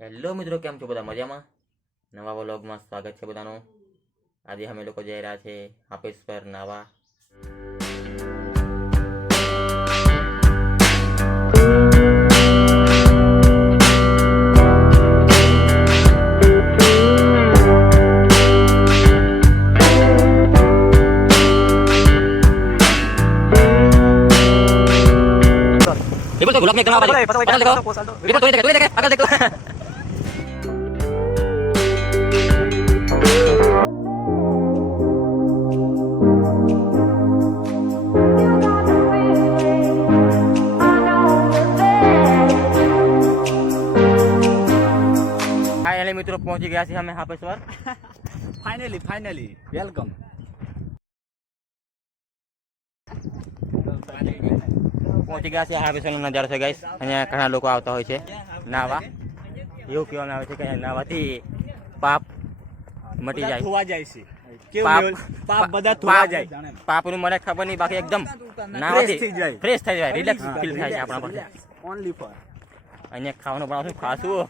Hello મિત્રો, કેમ છો બધા? મજામાં? નવા વ્લોગમાં સ્વાગત છે બધાનું. આજે અમે લોકો જઈ રહ્યા છે હાપેશ્વર નાવા. देखो तो गुलाब में इतना बड़ा देखो देखो तो देख अगर देखो फाइनली मित्रों पहुंच गया છે અમે હાપેશ્વર. Finally welcome. પહોંચી ગયા છે હાપેશ્વરનો નજારો છે ગાઈસ. અહીંયા ઘણા લોકો આવતા હોય છે નાવા. એવું કહેવામાં આવે છે કે નાવાથી પાપ મટી જાય, ધોવા જાય છે. પાપ બધા ધોવા જાય. પાપનું મને ખબર નહીં, બાકી એકદમ નાવાથી ફ્રેશ થઈ જાય, રિલેક્સ ફીલ થાય છે આપણા પર. ઓનલી ફોર અહીંયા ખાવાનું બનાવશું, ખાશું.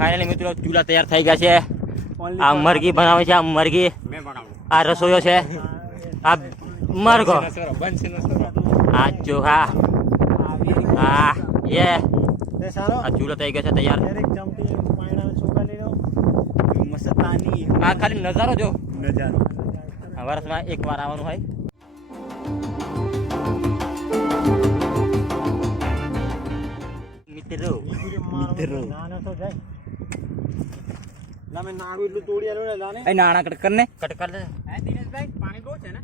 ફાઇનલી મિત્રો ચૂલા તૈયાર થઈ ગયા છે. આ મરઘી બનાવે છે, આ મરઘી, આ રસોઈયો છે, આ મરઘો, આ ચોખા, આ આ ચૂલો થઈ ગયો છે તૈયાર. આ ખાલી નજારો જો, વર્ષમાં એક વાર આવવાનું હોય. મિત્રો નાણા કટ કરને કટ કર દે. દિનેશભાઈ પાણી બહુ છે ને.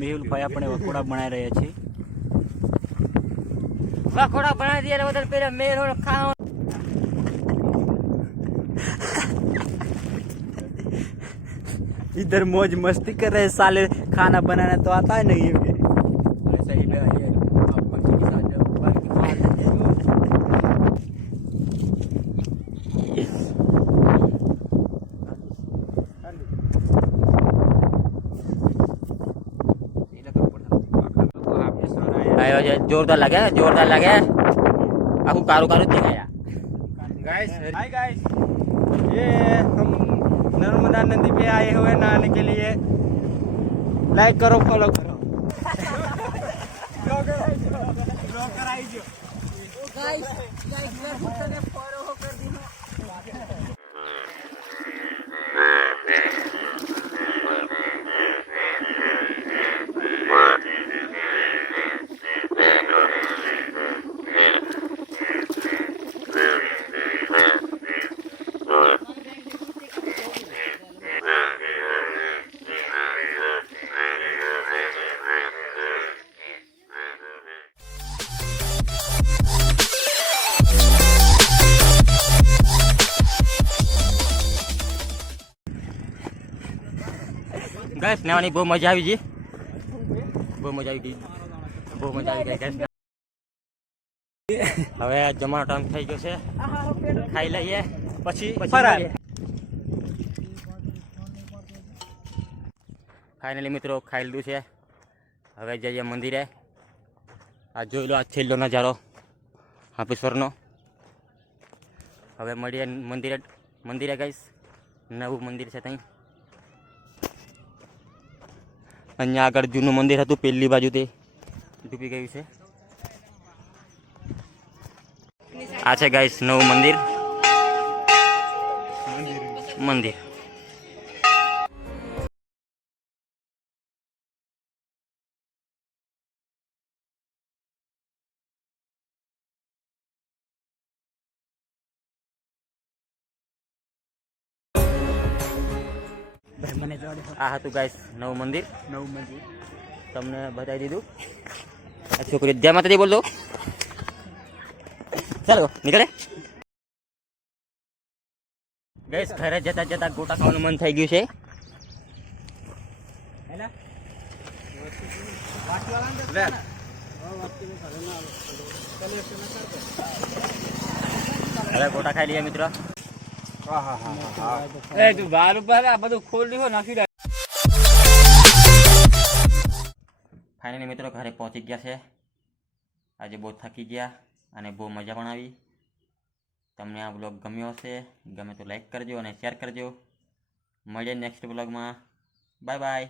મેહુલભાઈ આપણે વખોડા બનાવી રહ્યા છીએ. વખોડા બનાવી દે એટલે પેલા મેળ ખાવ. इधर मौज मस्ती कर रहे साले, खाना बनाना तो आता है नहीं है. सही में ये आप पक्षी के साथ जब बात की आयो છે, જોરદાર લાગે, જોરદાર લાગે. આખું કારું કારું જ દેખાય. गाइस हाय गाइस, ये हम नर्मदा नदी पे आए हुए नहाने के लिए. लाइक करो, फॉलो करो. ગાઈસ નાવાની બહુ મજા આવી ગઈ, બહુ મજા આવી ગઈ, બહુ મજા આવી ગઈ ગાઈસ. હવે જમવાનો ટાઈમ થઈ ગયો છે, ખાઈ લઈએ પછી ફાઇનલી મિત્રો ખાઈ લીધું છે. હવે જઈએ મંદિરે. આ જોઈ લો, આ છેલ્લો નજારો હાપેશ્વરનો. હવે મળીએ મંદિરે ગાઈસ. નવું મંદિર છે ત્યાં. અહીંયા આગળ જૂનું મંદિર હતું, પેલી બાજુ તે ડૂબી ગયું છે. આ છે ગાઈસ નવું મંદિર. આ હતું ગાઈસ નવું મંદિર. તમને બતાવી દીધું. આ છોકરી જય માતાજી બોલ દો. ચાલો નીકળે. ગેસ ઘરે જતા જતા ગોટા ખાવાનું મન થઈ ગયું છે. હવે ગોટા ખાઈ લઈએ મિત્રો. એ તું બાર ઉપર આ બધું ખોલી હો નાખી દે. ફાઇનલી મિત્રો ઘરે પહોંચી ગયા છે. આજે બહુ થકી ગયા અને બહુ મજા પણ આવી. તમને આ બ્લોગ ગમ્યો હશે, ગમે તો લાઈક કરજો અને શેર કરજો. મળીએ નેક્સ્ટ બ્લોગમાં. Bye bye.